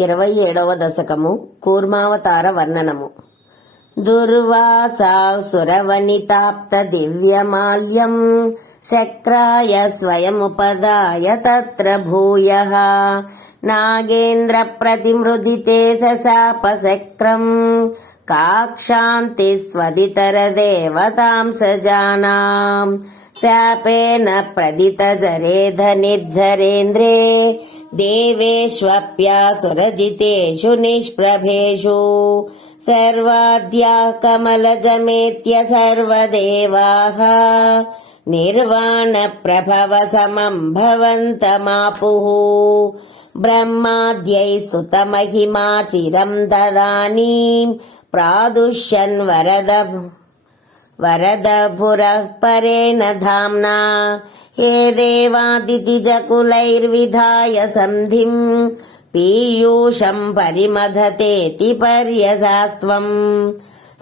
27వ దశకము కూర్మావతార వర్ణనము. దుర్వాసాసురవనితాప్త దివ్యమాల్యం శక్రాయ స్వయముపదాయ తత్ర భూయః నాగేంద్ర ప్రతిమృదితే సశాపశక్రం కాక్షాంతి స్వదితర దేవతాం సజానాం శాపేన ప్రదిత జరేధ నిర్జరేంద్రే देवेष्वप्यासुरजितेषु निष्प्रभेषु सर्वाद्याः कमलजमेत्य सर्वदेवाः निर्वाणप्रभवसमं भवन्तमापुः ब्रह्माद्यै स्तुतमहिमा चिरं तदानीं प्रादुष्यन् वरदपुरः परेण धाम्ना हे देवादितिजकुलैर्विधाय सन्धिम् पीयूषम् परिमथतेति पर्यसास्त्वम्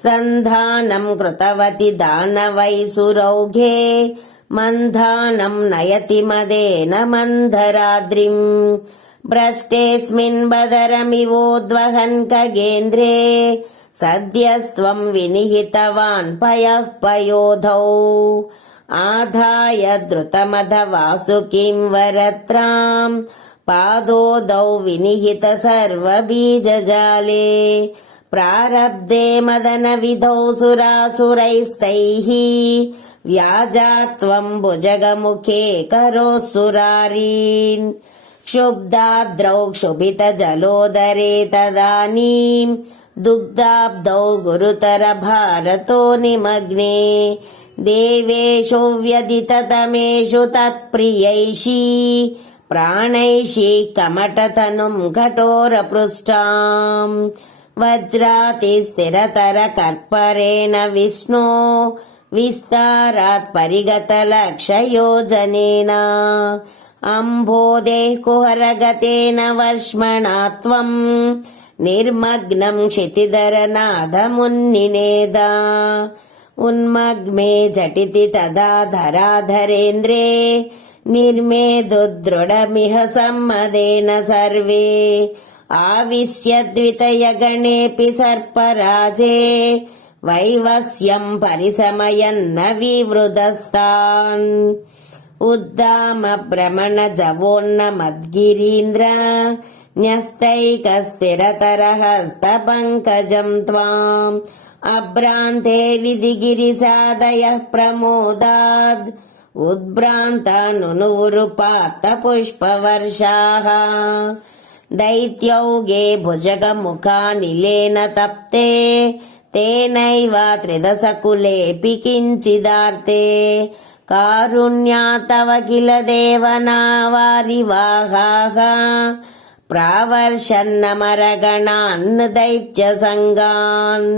सन्धानम् कृतवति दानवैसुरौघे मन्धानम् नयति मदेन मन्धराद्रिम् भ्रष्टेऽस्मिन् बदरमिवोद्वहन् खगेन्द्रे सद्यस्त्वम् विनिहितवान् पयः पयोधौ आधाय द्रुतमध वासुकीं वरत्राम् पादोदौ विनिहित सर्वबीजजाले प्रारब्धे मदनविधौ सुरासुरैस्तैः व्याजात्वम् भुजगमुखे करोऽसुरारीन् क्षुब्धाद्रौ क्षुभितजलोदरे तदानीम् दुग्धाब्धौ गुरुतर भारतो निमग्ने देवेषु व्यदिततमेषु तत्प्रियैषी प्राणैषी कमटतनुम् कठोरपृष्ठाम् वज्रातिस्थिरतर कर्परेण विष्णो विस्तारात् परिगतलक्षयोजनेन अम्भोदेः कुहरगतेन वर्ष्मणा त्वम् निर्मग्नम् क्षितिधरनादमुन्निनेद उन्मग्मे झटिति तदा धराधरेन्द्रे निर्मेदुदृढमिह सम्मदेन सर्वे आविश्यद्वितयगणेऽपि सर्पराजे वैवस्यम् परिसमयन्न विवृधस्तान् उद्दाम भ्रमण जवोन्नमद्गिरीन्द्र न्यस्तैकस्थिरतरहस्तपङ्कजम् त्वाम् अभ्रान्ते विधिगिरिसादयः प्रमोदाद् उद्भ्रान्तानुनुरुपात्तपुष्पवर्षाः दैत्यौगे भुजगमुखानिलेन तप्ते तेनैव त्रिदशकुलेऽपि किञ्चिदार्ते कारुण्यात् तव किल देवनावारिवाहाः प्रावर्षन्नमरगणान् दैत्यसङ्गान्